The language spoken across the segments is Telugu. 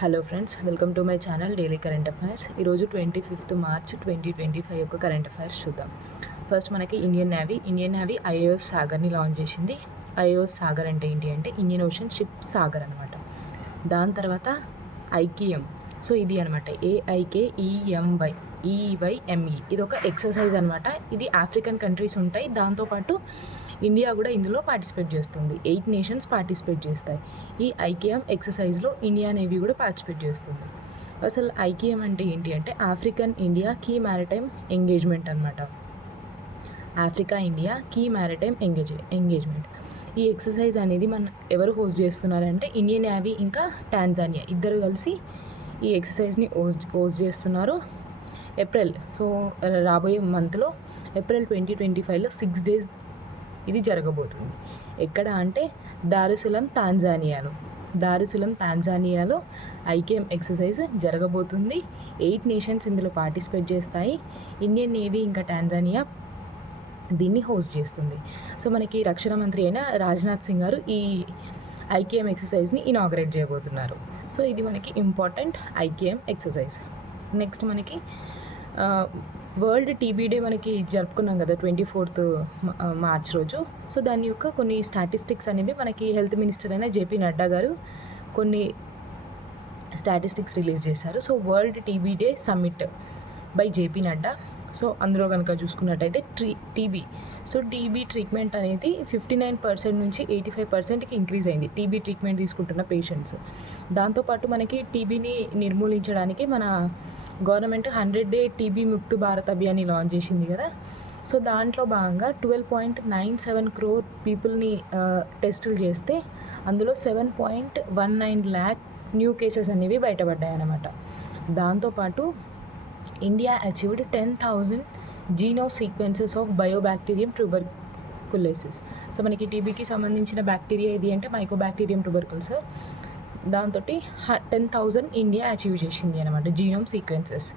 Hello friends, welcome to my channel daily current affairs. ఈరోజు 25th మార్చ్ 2025 యొక్క కరెంట్ అఫైర్స్ చూద్దాం. ఫస్ట్ మనకి ఇండియన్ నేవీ ఐఏఎస్ సాగర్ని లాంచ్ చేసింది. ఐఏఎస్ సాగర్ అంటే ఏంటి అంటే ఇండియన్ ఓషన్ షిప్ సాగర్ అనమాట. దాని తర్వాత ఐకేఎం, సో ఇది అనమాట AIKEMY ఇది ఒక ఎక్సర్సైజ్ అనమాట. ఇది ఆఫ్రికన్ కంట్రీస్ ఉంటాయి, దాంతోపాటు ఇండియా కూడా ఇందులో పార్టిసిపేట్ చేస్తుంది. 8 నేషన్స్ పార్టిసిపేట్ చేస్తాయి. ఈ ఐకేఎం ఎక్సర్సైజ్లో ఇండియా నేవీ కూడా పార్టిసిపేట్ చేస్తుంది. అసలు ఐకేఎం అంటే ఏంటి అంటే African India key maritime engagement అనమాట. Africa India key maritime engagement. ఈ ఎక్సర్సైజ్ అనేది ఎవరు హోస్ట్ చేస్తున్నారంటే ఇండియన్ నేవీ ఇంకా టాంజానియా ఇద్దరు కలిసి ఈ ఎక్సర్సైజ్ని హోస్ట్ చేస్తున్నారు. రాబోయే మంత్లో ఏప్రిల్ 2025లో 6 days ఇది జరగబోతుంది. ఎక్కడ అంటే దారుసులం తాంజానియాలో ఐకేఎం ఎక్సర్సైజ్ జరగబోతుంది. 8 నేషన్స్ ఇందులో పార్టిసిపేట్ చేస్తాయి. ఇండియన్ నేవీ ఇంకా టాంజానియా దీన్ని హోస్ట్ చేస్తుంది. సో మనకి రక్షణ మంత్రి అయిన రాజ్నాథ్ సింగ్ గారు ఈ ఐకేఎం ఎక్సర్సైజ్ని ఇనాగ్రేట్ చేయబోతున్నారు. సో ఇది మనకి ఇంపార్టెంట్ ఐకేఎం ఎక్సర్సైజ్. నెక్స్ట్ మనకి వరల్డ్ టీబీ డే మనకి జరుపుకున్నాం కదా 24th మార్చ్ రోజు. సో దాని యొక్క కొన్ని స్టాటిస్టిక్స్ అనేవి మనకి హెల్త్ మినిస్టర్ అయిన జేపీ నడ్డా గారు కొన్ని స్టాటిస్టిక్స్ రిలీజ్ చేశారు. So world TB day summit by JP Nadda. So అందులో కనుక చూసుకున్నట్టయితే టీబీ ట్రీట్మెంట్ అనేది 59% నుంచి 85%కి ఇంక్రీజ్ అయింది, టీబీ ట్రీట్మెంట్ తీసుకుంటున్న పేషెంట్స్. దాంతోపాటు మనకి టీబీని నిర్మూలించడానికి మన government 100 Day TB Mukt Bharat అభియాన్ని లాంచ్ చేసింది కదా. సో దాంట్లో భాగంగా 12.97 crore పీపుల్ని టెస్టులు చేస్తే అందులో 7.19 lakh న్యూ కేసెస్ అనేవి బయటపడ్డాయి అన్నమాట. దాంతోపాటు India achieved 10,000 genome sequences of mycobacterium tuberculosis. So మనకి టీబీకి సంబంధించిన బ్యాక్టీరియా ఏది అంటే మైకోబ్యాక్టీరియం ట్యూబర్కులోసిస్. దాంతో 10,000 ఇండియా అచీవ్ చేసింది అనమాట జీనోమ్ సీక్వెన్సెస్.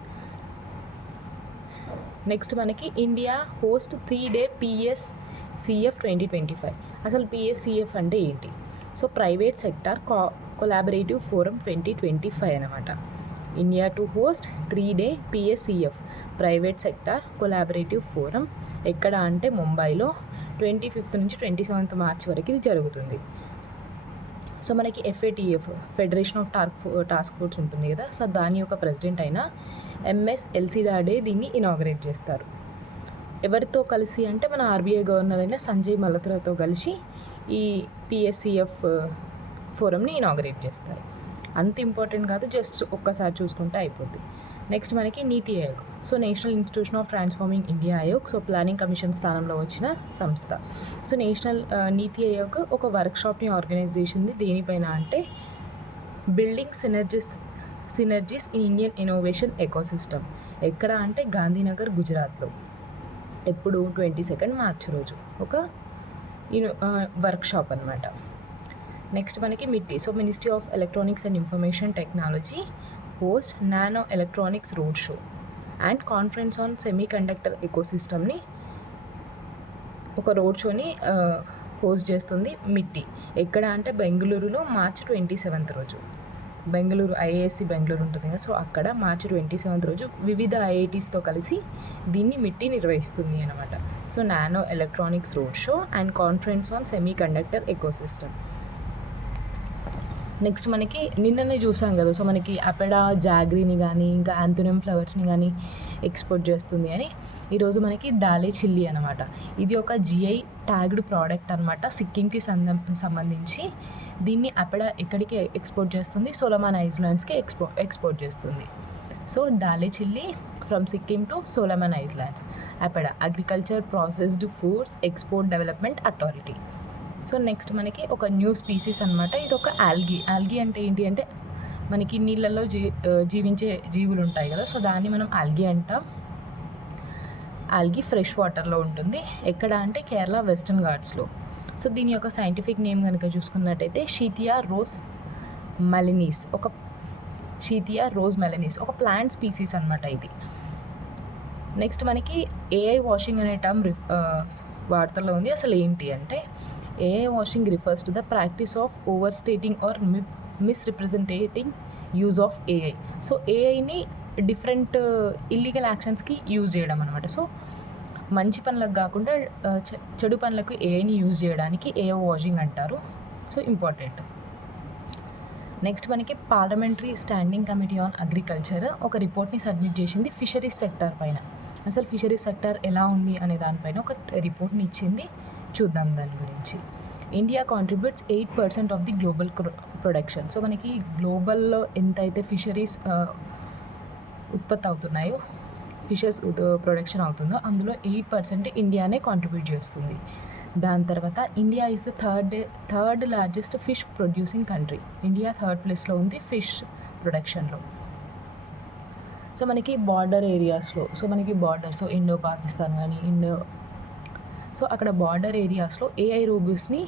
నెక్స్ట్ మనకి ఇండియా హోస్ట్ 3-day PSCF 2025. అసలు PSCF అంటే ఏంటి? So private sector collaborative forum 2025 అనమాట. India to host 3-day PSCF private sector collaborative forum ఎక్కడ అంటే ముంబైలో 25th నుంచి 27th మార్చ్ వరకు ఇది జరుగుతుంది. సో మనకి FATF federation of task force ఉంటుంది కదా. సో దాని యొక్క ప్రెసిడెంట్ అయిన MS ఎల్సిడాడే దీన్ని ఇనాగ్రేట్ చేస్తారు. ఎవరితో కలిసి అంటే మన RBI గవర్నర్ అయిన సంజయ్ మల్హోత్రాతో కలిసి ఈ PSCF ఫోరంని ఇనాగ్రేట్ చేస్తారు. అంత ఇంపార్టెంట్ కాదు, జస్ట్ ఒక్కసారి చూసుకుంటే అయిపోద్ది. నెక్స్ట్ మనకి నీతి Aayog. So national institution of transforming India Aayog. So planning commission స్థానంలో వచ్చిన సంస్థ. సో నేషనల్ నీతి ఆయోగ్ ఒక వర్క్షాప్ని ఆర్గనైజ్ చేసింది. దేనిపైన అంటే building synergies in Indian innovation ecosystem. ఎక్కడ అంటే గాంధీనగర్, గుజరాత్లో. ఎప్పుడు 22nd మార్చ్ రోజు ఒక వర్క్షాప్ అనమాట. నెక్స్ట్ మనకి మిట్టి. So ministry of electronics and information technology host nano electronics road show and conference on semiconductor ఎకోసిస్టమ్ని ఒక రోడ్ షోని హోస్ట్ చేస్తుంది మిట్టి. ఎక్కడ అంటే బెంగళూరులో మార్చ్ 27th రోజు. బెంగళూరు IISc బెంగళూరు ఉంటుంది కదా. సో అక్కడ మార్చ్ 27th రోజు వివిధ IITsతో కలిసి దీన్ని మిట్టి నిర్వహిస్తుంది అనమాట. So nano electronics road show and conference on semi conductor ecosystem. Next మనకి నిన్ననే చూసాం కదా. సో మనకి అపెడా జాగ్రీని కానీ ఇంకా యాంథోనియం ఫ్లవర్స్ని కానీ ఎక్స్పోర్ట్ చేస్తుంది అని. ఈరోజు మనకి దాలే చిల్లీ అనమాట. ఇది ఒక GI ట్యాగ్డ్ ప్రోడక్ట్ అనమాట, సిక్కింకి సంబంధించి. దీన్ని అపెడా ఎక్కడికి ఎక్స్పోర్ట్ చేస్తుంది? సోలమాన్ ఐలాండ్స్కి ఎక్స్పోర్ట్ చేస్తుంది. So Dalle chilli from Sikkim to Solomon islands. APEDA agriculture processed foods export development authority. So next మనకి ఒక న్యూ స్పీసీస్ అనమాట. ఇది ఒక ఆల్గీ అంటే ఏంటి అంటే మనకి నీళ్ళల్లో జీవించే జీవులు ఉంటాయి కదా. సో దాన్ని మనం ఆల్గీ అంటాం. ఆల్గీ ఫ్రెష్ వాటర్లో ఉంటుంది. ఎక్కడ అంటే కేరళ వెస్టర్న్ ఘాట్స్లో. సో దీని యొక్క సైంటిఫిక్ నేమ్ కనుక చూసుకున్నట్టయితే షీథియా రోజ్ మెలనీస్. ఒక ప్లాంట్ స్పీసీస్ అనమాట ఇది. నెక్స్ట్ మనకి AI వాషింగ్ అనే టర్మ్ వార్తల్లో ఉంది. అసలు ఏంటి అంటే AI washing refers to the practice of overstating or misrepresenting use of AI. So ఏఐని డిఫరెంట్ ఇల్లీగల్ యాక్షన్స్కి యూజ్ చేయడం అనమాట. సో మంచి పనులకు కాకుండా చెడు పనులకు ఏఐని యూజ్ చేయడానికి ఏఐ వాషింగ్ అంటారు. So important. నెక్స్ట్ మనకి parliamentary standing committee on agriculture ఒక రిపోర్ట్ని సబ్మిట్ చేసింది ఫిషరీస్ సెక్టర్ పైన. అసలు ఫిషరీస్ సెక్టర్ ఎలా ఉంది అనే దానిపైన ఒక రిపోర్ట్ని ఇచ్చింది. చూద్దాం దాని గురించి. India contributes 8% of the global production. So మనకి గ్లోబల్లో ఎంతైతే ఫిషరీస్ ఉత్పత్తి అవుతున్నాయో, ఫిషెస్ ప్రొడక్షన్ అవుతుందో అందులో 8% ఇండియానే కాంట్రిబ్యూట్ చేస్తుంది. దాని తర్వాత India is the third largest fish producing country. India third ప్లేస్లో ఉంది ఫిష్ ప్రొడక్షన్లో. సో మనకి బార్డర్ ఏరియాస్లో, సో ఇండో పాకిస్తాన్ కానీ సో అక్కడ బార్డర్ ఏరియాస్లో ఏఐ రోబోట్స్ని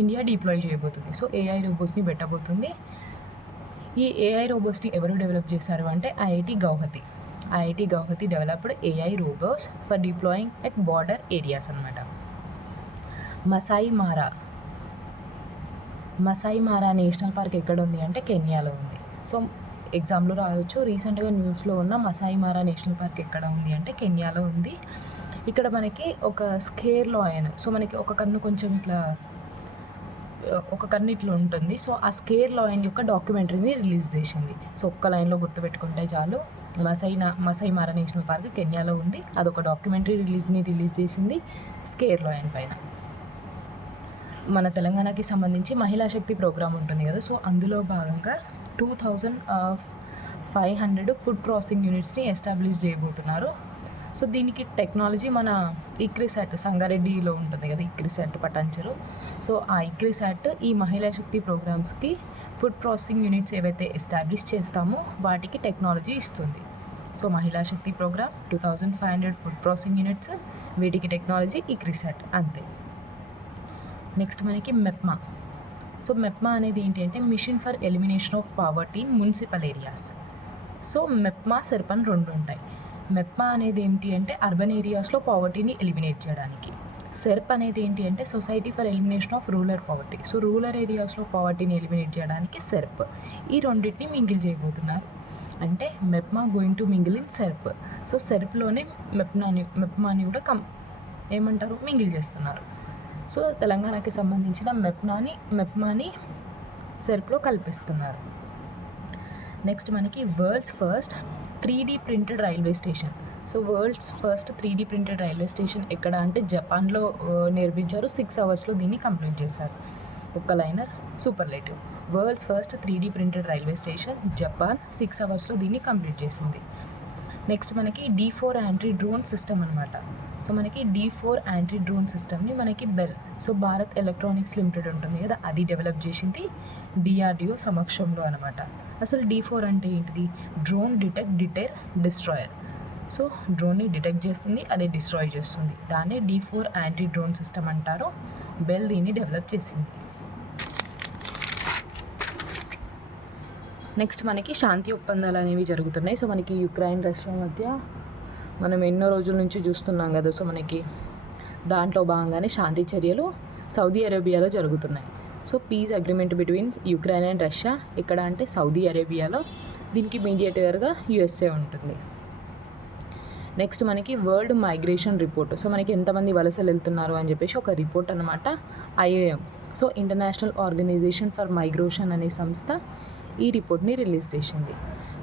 ఇండియా డిప్లాయ్ చేయబోతుంది. సో ఏఐ రోబోట్స్ని పెట్టబోతుంది. ఈ ఏఐ రోబోట్స్ని ఎవరు డెవలప్ చేశారు అంటే IIT Guwahati developed AI robots for deploying at border areas అనమాట. మసాయి మారా నేషనల్ పార్క్ ఎక్కడ ఉంది అంటే కెన్యాలో ఉంది. సో ఎగ్జామ్లో రావచ్చు. రీసెంట్గా న్యూస్లో ఉన్న మసాయి మారా నేషనల్ పార్క్ ఎక్కడ ఉంది అంటే కెన్యాలో ఉంది. ఇక్కడ మనకి ఒక స్కేర్ లయన్, సో మనకి ఒక కన్ను ఇట్లా ఉంటుంది. సో ఆ స్కేర్ లయన్ యొక్క డాక్యుమెంటరీని రిలీజ్ చేసింది. సో ఒక్క లైన్లో గుర్తుపెట్టుకుంటే చాలు, మసాయి మారా నేషనల్ పార్క్ కెన్యాలో ఉంది. అదొక డాక్యుమెంటరీ రిలీజ్ చేసింది స్కేర్ లయన్ పైన. మన తెలంగాణకి సంబంధించి మహిళా శక్తి ప్రోగ్రామ్ ఉంటుంది కదా, సో అందులో భాగంగా 2500 ఫుడ్ ప్రాసెసింగ్ యూనిట్స్ని ఎస్టాబ్లిష్ చేయబోతున్నారు. సో దీనికి టెక్నాలజీ మన ఇక్రిసాట్ సంగారెడ్డిలో ఉంటుంది కదా, ఇక్రిసాట్ పటాన్చెరు. సో ఆ ఇక్రిసాట్ ఈ మహిళా శక్తి ప్రోగ్రామ్స్కి ఫుడ్ ప్రాసెసింగ్ యూనిట్స్ ఏవైతే ఎస్టాబ్లిష్ చేస్తామో వాటికి టెక్నాలజీ ఇస్తుంది. So Mahila Shakti program 2500 food processing units, వీటికి టెక్నాలజీ ఇక్రిసాట్ అంతే. నెక్స్ట్ మనకి మెప్మా. సో మెప్మా అనేది ఏంటి అంటే mission for elimination of poverty in municipal areas. So MEPMA సెర్పన్ 2 ఉంటాయి. మెప్మా అనేది ఏంటి అంటే అర్బన్ ఏరియాస్లో పావర్టీని ఎలిమినేట్ చేయడానికి. సెర్ప్ అనేది ఏంటి అంటే society for elimination of rural poverty. So rural ఏరియాస్లో పావర్టీని ఎలిమినేట్ చేయడానికి సెర్ప్. ఈ రెండింటిని మింగిల్ చేయబోతున్నారు. అంటే MEPMA going to mingle in SERP. So సెర్ప్లోనే మెప్మాని కూడా మింగిల్ చేస్తున్నారు. సో తెలంగాణకి సంబంధించిన మెప్మాని సెర్ప్లో కల్పిస్తున్నారు. నెక్స్ట్ మనకి world's first 3D printed railway station. So world's first 3D printed railway station ఎక్కడ అంటే జపాన్లో నిర్మించారు. 6 అవర్స్లో దీన్ని కంప్లీట్ చేశారు. ఒక్క liner superlative. World's first 3D printed railway station Japan 6 అవర్స్లో దీన్ని కంప్లీట్ చేసింది. నెక్స్ట్ మనకి D4 యాంటీ డ్రోన్ సిస్టమ్ అనమాట. సో మనకి D4 యాంటీ డ్రోన్ సిస్టమ్ని మనకి bell, so Bharat electronics limited ఉంటుంది కదా, అది డెవలప్ చేసింది DRDO సమక్షంలో అనమాట. అసలు D4 అంటే ఏంటిది? Drone deter destroyer. సో డ్రోన్ని డిటెక్ట్ చేస్తుంది, అదే డిస్ట్రాయ్ చేస్తుంది. దాన్ని D4 యాంటీ డ్రోన్ సిస్టమ్ అంటారు. బెల్ దీన్ని డెవలప్ చేసింది. నెక్స్ట్ మనకి శాంతి ఒప్పందాలు అనేవి జరుగుతున్నాయి. సో మనకి యుక్రెయిన్ రష్యా మధ్య మనం ఎన్నో రోజుల నుంచి చూస్తున్నాం కదా. సో మనకి దాంట్లో భాగంగానే శాంతి చర్యలు సౌదీ అరేబియాలో జరుగుతున్నాయి. So peace agreement between Ukraine and Russia ఎక్కడ అంటే సౌదీ అరేబియాలో. దీనికి మీడియేటర్గా USA ఉంటుంది. నెక్స్ట్ మనకి వరల్డ్ మైగ్రేషన్ రిపోర్ట్. సో మనకి ఎంతమంది వలసలు వెళ్తున్నారు అని చెప్పేసి ఒక రిపోర్ట్ అనమాట. IOM, so international organisation for migration అనే సంస్థ ఈ రిపోర్ట్ని రిలీజ్ చేసింది.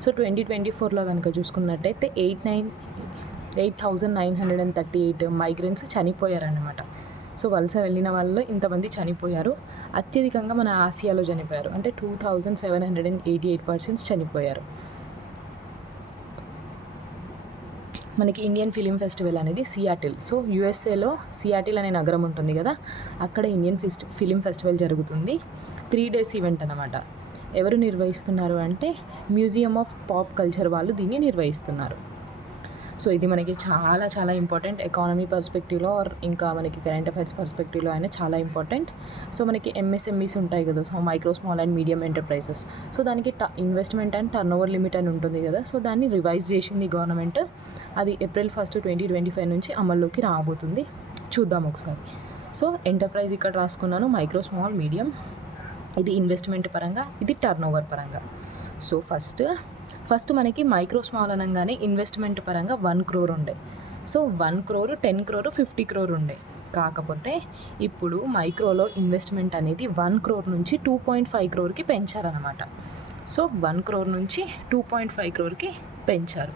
సో 2024లో కనుక చూసుకున్నట్టయితే 8,938 మైగ్రెంట్స్ చనిపోయారన్నమాట. సో వలస వెళ్ళిన వాళ్ళు ఇంతమంది చనిపోయారు. అత్యధికంగా మన ఆసియాలో చనిపోయారు, అంటే 2,788 పర్సన్స్ చనిపోయారు. మనకి ఇండియన్ ఫిలిం ఫెస్టివల్ అనేది సియాటిల్. సో USAలో సియాటిల్ అనే నగరం ఉంటుంది కదా, అక్కడ ఇండియన్ ఫిలిం ఫెస్టివల్ జరుగుతుంది. 3 days ఈవెంట్ అనమాట. ఎవరు నిర్వహిస్తున్నారు అంటే మ్యూజియం ఆఫ్ పాప్ కల్చర్ వాళ్ళు దీన్ని నిర్వహిస్తున్నారు. సో ఇది మనకి చాలా చాలా ఇంపార్టెంట్ ఎకానమీ పర్స్పెక్టివ్లో ఆర్ ఇంకా మనకి కరెంట్ అఫైర్స్ పర్స్పెక్టివ్లో అయినా చాలా ఇంపార్టెంట్. సో మనకి MSMEs ఉంటాయి కదా, so micro small and medium enterprises. So దానికి ఇన్వెస్ట్మెంట్ అండ్ టర్నోవర్ లిమిట్ అని ఉంటుంది కదా, సో దాన్ని రివైజ్ చేసింది గవర్నమెంట్. అది April 1, 2025 నుంచి అమల్లోకి రాబోతుంది. చూద్దాం ఒకసారి. సో ఎంటర్ప్రైజ్ ఇక్కడ రాసుకున్నాను, మైక్రో స్మాల్ మీడియం. ఇది ఇన్వెస్ట్మెంట్ పరంగా, ఇది టర్న్ ఓవర్ పరంగా. సో ఫస్ట్ మనకి మైక్రో స్మాల్ అనగానే ఇన్వెస్ట్మెంట్ పరంగా 1 crore ఉండే. సో 1 crore, 10 crore, 50 crore ఉండే. కాకపోతే ఇప్పుడు మైక్రోలో ఇన్వెస్ట్మెంట్ అనేది 1 crore నుంచి 2.5 crore పెంచారనమాట. సో 1 crore నుంచి 2.5 crore పెంచారు.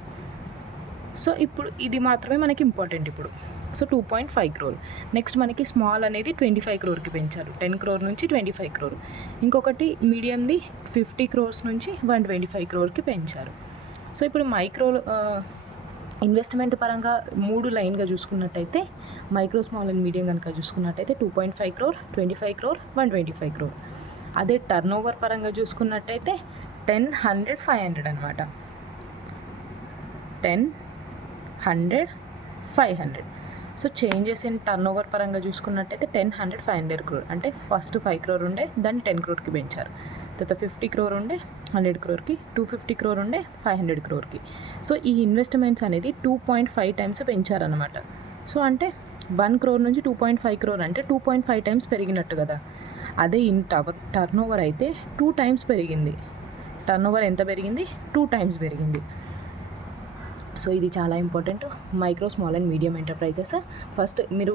సో ఇప్పుడు ఇది మాత్రమే మనకి ఇంపార్టెంట్ ఇప్పుడు. So 2.5 crore. నెక్స్ట్ మనకి స్మాల్ అనేది 25 crore పెంచారు. 10 crore నుంచి 25 crore. ఇంకొకటి మీడియంది 50 crores నుంచి 125 crore పెంచారు. సో ఇప్పుడు మైక్రోలో ఇన్వెస్ట్మెంట్ పరంగా 3 లైన్గా చూసుకున్నట్టయితే మైక్రో, స్మాల్ అండ్ మీడియం కనుక చూసుకున్నట్టయితే 2.5 crore, 25 crore, 125 crore. అదే టర్న్ ఓవర్ పరంగా చూసుకున్నట్టయితే 10, 100, 500 అనమాట. 10, 100, 500. So changes in turn over పరంగా చూసుకున్నట్టయితే 10, 100, 500 crore. అంటే ఫస్ట్ 5 crore ఉండే, దాన్ని 10 crore పెంచారు. తర్వాత 50 crore ఉండే 100 crore, 250 crore ఉండే 500 crore. సో ఈ ఇన్వెస్ట్మెంట్స్ అనేది 2.5 times పెంచారనమాట. సో అంటే 1 crore నుంచి 2.5 crore అంటే 2.5 times పెరిగినట్టు కదా. అదే టర్న్ ఓవర్ అయితే 2 times పెరిగింది. టర్న్ ఓవర్ ఎంత పెరిగింది? 2 times పెరిగింది. సో ఇది చాలా important. Micro, small and medium enterprises first మీరు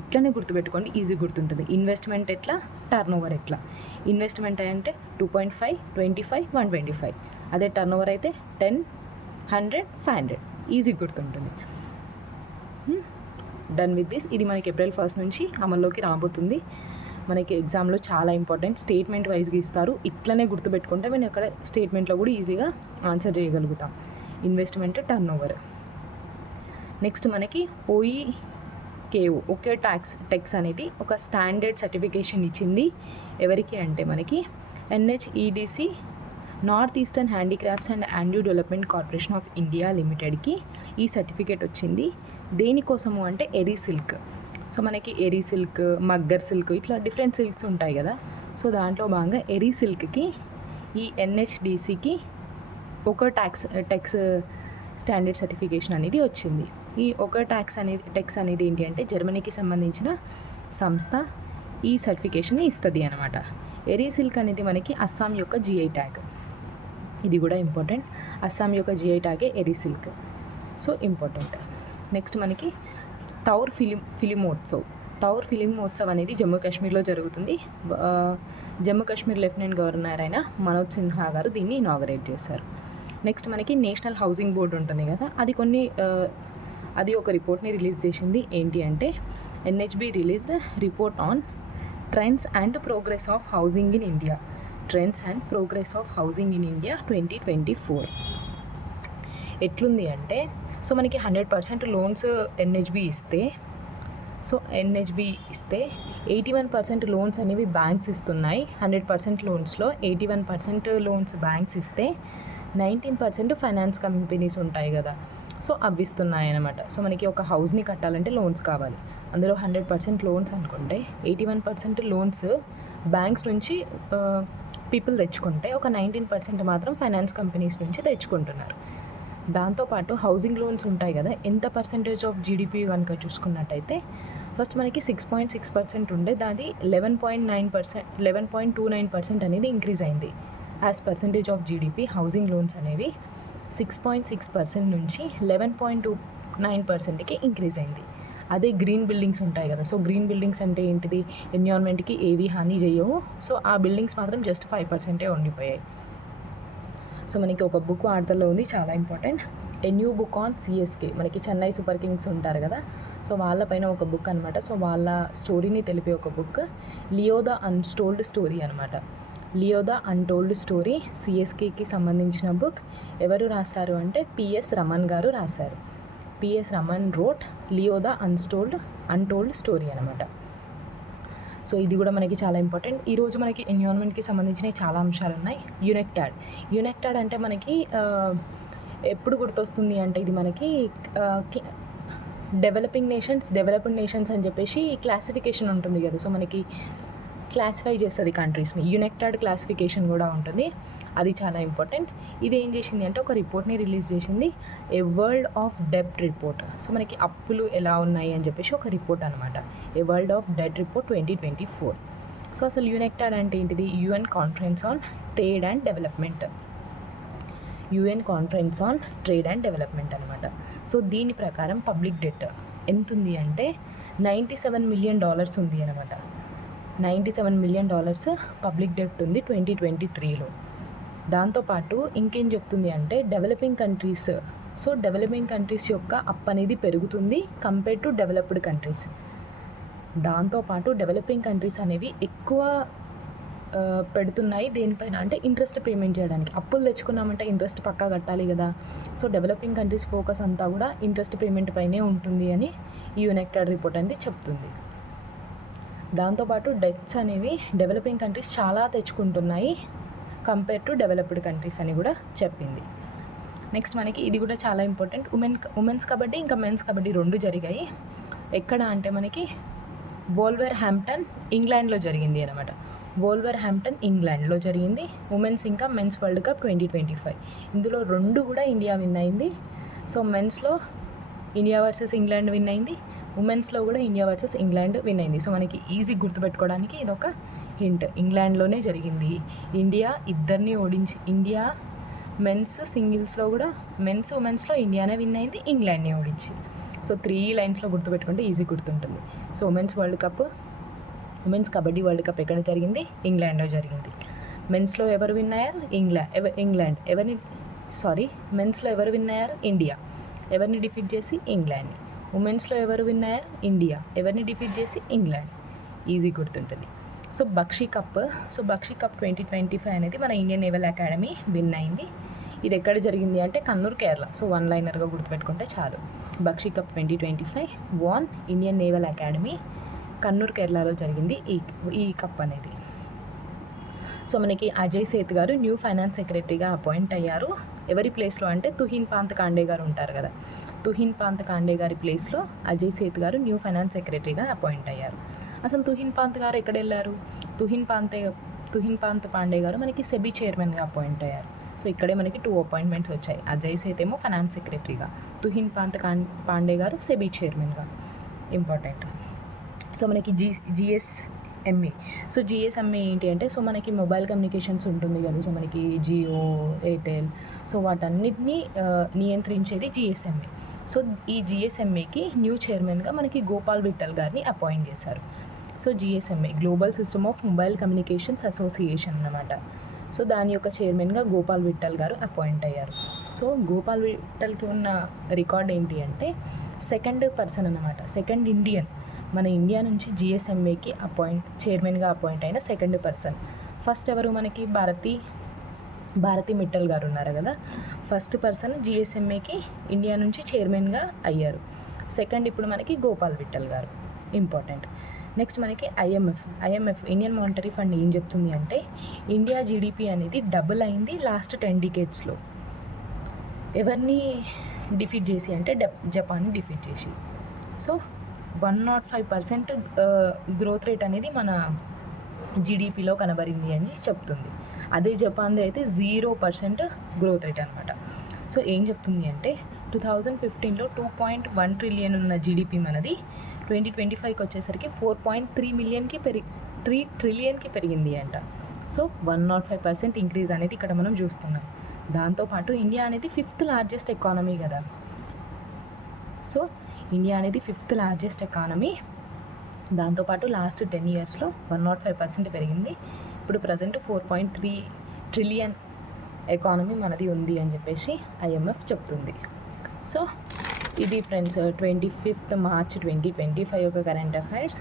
ఇట్లనే గుర్తుపెట్టుకోండి, ఈజీ గుర్తుంటుంది. ఇన్వెస్ట్మెంట్ ఎట్లా, టర్న్ ఓవర్ ఎట్లా. ఇన్వెస్ట్మెంట్ అంటే 2.5, 25, 125. అదే టర్న్ ఓవర్ అయితే 10, 100, 500. ఈజీ గుర్తుంటుంది. Done with this. ఇది మనకి April 1st నుంచి అమల్లోకి రాబోతుంది. మనకి ఎగ్జామ్లో చాలా ఇంపార్టెంట్. స్టేట్మెంట్ వైజ్గా ఇస్తారు. ఇట్లనే గుర్తుపెట్టుకుంటే మేము అక్కడ స్టేట్మెంట్లో కూడా ఈజీగా ఆన్సర్ చేయగలుగుతాం. Investment, turn over. నెక్స్ట్ మనకి OEKO, ఒకే టెక్స్ అనేది ఒక స్టాండర్డ్ సర్టిఫికేషన్ ఇచ్చింది. ఎవరికి అంటే మనకి NHEDC, north eastern handicrafts and handloom development corporation of India లిమిటెడ్కి ఈ సర్టిఫికేట్ వచ్చింది. దేనికోసము అంటే ఎరీ సిల్క్. సో మనకి ఎరీ సిల్క్, మగ్గర్ సిల్క్, ఇట్లా డిఫరెంట్ సిల్క్స్ ఉంటాయి కదా. సో దాంట్లో భాగంగా ఎరీ సిల్క్కి ఈ NHDCకి ఒక టెక్స్ స్టాండర్డ్ సర్టిఫికేషన్ అనేది వచ్చింది. ఈ ఒక టెక్స్ అనేది ఏంటి అంటే జర్మనీకి సంబంధించిన సంస్థ ఈ సర్టిఫికేషన్ని ఇస్తుంది అనమాట. ఎరీ సిల్క్ అనేది మనకి అస్సాం యొక్క GI ట్యాగ్. ఇది కూడా ఇంపార్టెంట్. అస్సాం యొక్క GI ట్యాగే Eri silk. So important. Next మనకి తౌర్ ఫిలిమోత్సవ్ అనేది జమ్మూ కాశ్మీర్లో జరుగుతుంది. జమ్మూ కాశ్మీర్ లెఫ్టినెంట్ గవర్నర్ అయిన మనోజ్ సిన్హా గారు దీన్ని ఇనాగరేట్ చేశారు. నెక్స్ట్ మనకి నేషనల్ హౌసింగ్ బోర్డు ఉంటుంది కదా, అది ఒక రిపోర్ట్ని రిలీజ్ చేసింది. ఏంటి అంటే NHB released report on trends and progress of housing in India 2024. ఎట్లుంది అంటే సో మనకి 100% లోన్స్ NHB ఇస్తే 81% లోన్స్ అనేవి బ్యాంక్స్ ఇస్తున్నాయి. 100% లోన్స్లో 81% లోన్స్ బ్యాంక్స్ ఇస్తే 19% ఫైనాన్స్ కంపెనీస్ ఉంటాయి కదా, సో అవి ఇస్తున్నాయి అనమాట. సో మనకి ఒక హౌస్ని కట్టాలంటే లోన్స్ కావాలి. అందులో 100% లోన్స్ అనుకుంటే 81% లోన్స్ బ్యాంక్స్ నుంచి పీపుల్ తెచ్చుకుంటే ఒక 19% మాత్రం ఫైనాన్స్ కంపెనీస్ నుంచి తెచ్చుకుంటున్నారు. దాంతోపాటు హౌసింగ్ లోన్స్ ఉంటాయి కదా, ఎంత పర్సెంటేజ్ ఆఫ్ GDP కనుక చూసుకున్నట్టయితే ఫస్ట్ మనకి 6.6% ఉండే, దాది 11.29% అనేది ఇంక్రీజ్ అయింది. As percentage of GDP housing loans అనేవి 6.6% నుంచి 11.29%కి ఇంక్రీజ్ అయింది. అదే గ్రీన్ బిల్డింగ్స్ ఉంటాయి కదా, సో గ్రీన్ బిల్డింగ్స్ అంటే ఏంటిది, ఎన్విరాన్మెంట్కి ఏవి హాని చేయవు. సో ఆ బిల్డింగ్స్ మాత్రం జస్ట్ 5% ఉండిపోయాయి. సో మనకి ఒక బుక్ వార్తల్లో ఉంది, చాలా important. A new book on CSK, మనకి చెన్నై సూపర్ కింగ్స్ ఉంటారు కదా, సో వాళ్ళపైన ఒక బుక్ అనమాట. సో వాళ్ళ స్టోరీని తెలిపే ఒక book, Leo the untold story అనమాట. లియో ద అన్టోల్డ్ స్టోరీ CSKకి సంబంధించిన బుక్. ఎవరు రాశారు అంటే PS రమన్ గారు రాశారు. PS Raman wrote Leo the untold story అనమాట. సో ఇది కూడా మనకి చాలా ఇంపార్టెంట్. ఈరోజు మనకి ఎన్విరాన్మెంట్కి సంబంధించిన చాలా అంశాలు ఉన్నాయి. యునెక్టాడ్ అంటే మనకి ఎప్పుడు గుర్తొస్తుంది అంటే ఇది మనకి డెవలప్డ్ నేషన్స్ అని చెప్పేసి క్లాసిఫికేషన్ ఉంటుంది కదా, సో మనకి క్లాసిఫై చేస్తుంది కంట్రీస్ని. యునెక్టాడ్ క్లాసిఫికేషన్ కూడా ఉంటుంది, అది చాలా ఇంపార్టెంట్. ఇది ఏం చేసింది అంటే ఒక రిపోర్ట్ని రిలీజ్ చేసింది, ఏ వరల్డ్ ఆఫ్ డెబ్ట్ రిపోర్ట్. సో మనకి అప్పులు ఎలా ఉన్నాయి అని చెప్పేసి ఒక రిపోర్ట్ అనమాట, ఏ వరల్డ్ ఆఫ్ డెబ్ట్ రిపోర్ట్ 2024. సో అసలు యునెక్టాడ్ అంటే ఏంటిది? UN conference on trade and development. UN conference on trade and development అనమాట. సో దీని ప్రకారం పబ్లిక్ డెట్ ఎంత ఉంది అంటే $97 మిలియన్ ఉంది అనమాట. $97 మిలియన్ పబ్లిక్ డెట్ ఉంది 2023లో. దాంతోపాటు ఇంకేం చెప్తుంది అంటే డెవలపింగ్ కంట్రీస్ యొక్క అప్ అనేది పెరుగుతుంది కంపేర్ టు డెవలప్డ్ కంట్రీస్. దాంతోపాటు డెవలపింగ్ కంట్రీస్ అనేవి ఎక్కువ పెడుతున్నాయి దేనిపైన అంటే ఇంట్రెస్ట్ పేమెంట్ చేయడానికి. అప్పులు తెచ్చుకున్నామంటే ఇంట్రెస్ట్ పక్కా కట్టాలి కదా. సో డెవలపింగ్ కంట్రీస్ ఫోకస్ అంతా కూడా ఇంట్రెస్ట్ పేమెంట్ పైనే ఉంటుంది అని ఈ యునెక్టెడ్ రిపోర్ట్ అనేది చెప్తుంది. దాంతోపాటు డెట్స్ అనేవి డెవలపింగ్ కంట్రీస్ చాలా తెచ్చుకుంటున్నాయి కంపేర్ టు డెవలప్డ్ కంట్రీస్ అని కూడా చెప్పింది. నెక్స్ట్ మనకి ఇది కూడా చాలా ఇంపార్టెంట్. ఉమెన్స్ కబడ్డీ ఇంకా మెన్స్ కబడ్డీ 2 జరిగాయి. ఎక్కడ అంటే మనకి వోల్వర్హాంప్టన్ ఇంగ్లాండ్లో జరిగింది అనమాట. వోల్వర్హాంప్టన్ ఇంగ్లాండ్లో జరిగింది ఉమెన్స్ ఇంకా మెన్స్ వరల్డ్ కప్ 2025. ఇందులో 2 కూడా ఇండియా విన్ అయింది. సో మెన్స్లో ఇండియా వర్సెస్ ఇంగ్లాండ్ విన్ అయింది, ఉమెన్స్లో కూడా ఇండియా వర్సెస్ ఇంగ్లాండ్ విన్ అయింది. సో మనకి ఈజీ గుర్తుపెట్టుకోవడానికి ఇదొక హింట్. ఇంగ్లాండ్లోనే జరిగింది. ఇండియా ఇద్దరిని ఓడించి ఇండియా మెన్స్ సింగిల్స్లో కూడా మెన్స్ ఉమెన్స్లో ఇండియానే విన్ అయింది ఇంగ్లాండ్ని ఓడించి. సో 3 లైన్స్లో గుర్తుపెట్టుకుంటే ఈజీ గుర్తుంటుంది. So women's kabaddi world cup ఎక్కడ జరిగింది? ఇంగ్లాండ్లో జరిగింది. మెన్స్లో ఎవరు విన్ అయ్యారు? మెన్స్లో ఎవరు విన్ అయ్యారు? ఇండియా. ఎవరిని డిఫీట్ చేసి? ఇంగ్లాండ్ని. ఉమెన్స్లో ఎవరు విన్ అయ్యారు? ఇండియా. ఎవరిని డిఫీట్ చేసి? ఇంగ్లాండ్. ఈజీ గుర్తుంటుంది. సో బక్షీ కప్ 2025 అనేది మన ఇండియన్ నేవల్ అకాడమీ విన్ అయింది. ఇది ఎక్కడ జరిగింది అంటే కన్నూర్, కేరళ. సో 1 లైనర్గా గుర్తుపెట్టుకుంటే చాలు. Bakshi cup 2025 won Indian naval academy, Kannur, కేరళలో జరిగింది ఈ కప్ అనేది. సో మనకి అజయ్ సేత్ గారు న్యూ ఫైనాన్స్ సెక్రటరీగా అపాయింట్ అయ్యారు. ఎవరి ప్లేస్లో అంటే తుహిన్ పాంత్ కాండే గారు ఉంటారు కదా. తుహిన్ పాంత్ కాండే గారి ప్లేస్లో అజయ్ సేత్ గారు న్యూ ఫైనాన్స్ సెక్రటరీగా అపాయింట్ అయ్యారు. అసలు తుహిన్ పాంత్ గారు ఎక్కడ వెళ్ళారు? తుహిన్ పాంత్ పాండే గారు మనకి సెబీ చైర్మన్గా అపాయింట్ అయ్యారు. సో ఇక్కడే మనకి 2 అపాయింట్మెంట్స్ వచ్చాయి. అజయ్ సేత్ ఏమో ఫైనాన్స్ సెక్రటరీగా, తుహిన్ పాంత్ పాండే గారు సెబీ చైర్మన్గా. ఇంపార్టెంట్. సో మనకి జిఎస్ఎంఏ. సో జిఎస్ఎంఏ ఏంటి అంటే సో మనకి మొబైల్ కమ్యూనికేషన్స్ ఉంటుంది కదా. సో మనకి జియో, ఎయిర్టెల్, సో వాటన్నిటినీ నియంత్రించేది జిఎస్ఎంఏ. సో ఈ జిఎస్ఎంఏకి న్యూ చైర్మన్గా మనకి గోపాల్ విఠల్ గారిని అపాయింట్ చేశారు. So GSMA global system of mobile communications association అన్నమాట. సో దాని యొక్క చైర్మన్గా గోపాల్ విఠల్ గారు అపాయింట్ అయ్యారు. సో గోపాల్ విఠల్కి ఉన్న రికార్డ్ ఏంటి అంటే సెకండ్ పర్సన్ అన్నమాట. సెకండ్ ఇండియన్, మన ఇండియా నుంచి జిఎస్ఎంఏకి చైర్మన్గా అపాయింట్ అయిన సెకండ్ పర్సన్. ఫస్ట్ ఎవరు? మనకి భారతి మిట్టల్ గారు ఉన్నారు కదా. ఫస్ట్ పర్సన్ జిఎస్ఎంఏకి ఇండియా నుంచి చైర్మన్గా అయ్యారు. సెకండ్ ఇప్పుడు మనకి గోపాల్ విఠల్ గారు. ఇంపార్టెంట్. నెక్స్ట్ మనకి ఐఎంఎఫ్ ఇండియన్ మానిటరీ ఫండ్ ఏం చెప్తుంది అంటే ఇండియా జీడిపి అనేది డబుల్ అయింది లాస్ట్ 10 డికేడ్స్లో. ఎవరిని డిఫీట్ చేసి అంటే జపాన్ని డిఫీట్ చేసి. సో 105% గ్రోత్ రేట్ అనేది మన జీడిపిలో కనబరింది అని చెప్తుంది. అదే జపాన్ది అయితే 0% గ్రోత్ రేట్ అనమాట. సో ఏం చెప్తుంది అంటే 2015లో 2.1 ట్రిలియన్ ఉన్న జీడిపి మనది 2025కి వచ్చేసరికి 3 ట్రిలియన్కి పెరిగింది అంట. సో 105% ఇంక్రీజ్ అనేది ఇక్కడ మనం చూస్తున్నాం. దాంతోపాటు ఇండియా అనేది 5th లార్జెస్ట్ ఎకానమీ కదా. సో ఇండియా అనేది 5th లార్జెస్ట్ ఎకానమీ. దాంతోపాటు లాస్ట్ 10 ఇయర్స్లో 105% పెరిగింది. ఇప్పుడు ప్రజెంట్ 4.3 ట్రిలియన్ ఎకానమీ మనది ఉంది అని చెప్పేసి ఐఎంఎఫ్ చెప్తుంది. సో ఇది ఫ్రెండ్స్ 25th మార్చ్ 2025 ఒక కరెంట్ అఫైర్స్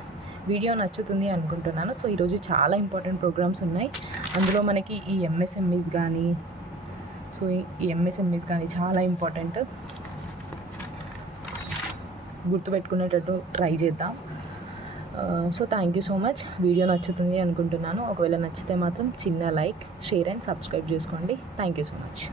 వీడియో నచ్చుతుంది అనుకుంటున్నాను. సో ఈరోజు చాలా ఇంపార్టెంట్ ప్రోగ్రామ్స్ ఉన్నాయి. అందులో మనకి ఈ ఎంఎస్ఎంఈస్ కానీ చాలా ఇంపార్టెంట్, గుర్తుపెట్టుకునేటట్టు ట్రై చేద్దాం. So thank you so much. Video నచ్చుతుంది అనుకుంటున్నాను. ఒకవేళ నచ్చితే మాత్రం చిన్న లైక్, షేర్ అండ్ సబ్స్క్రైబ్ చేసుకోండి. Thank you so much.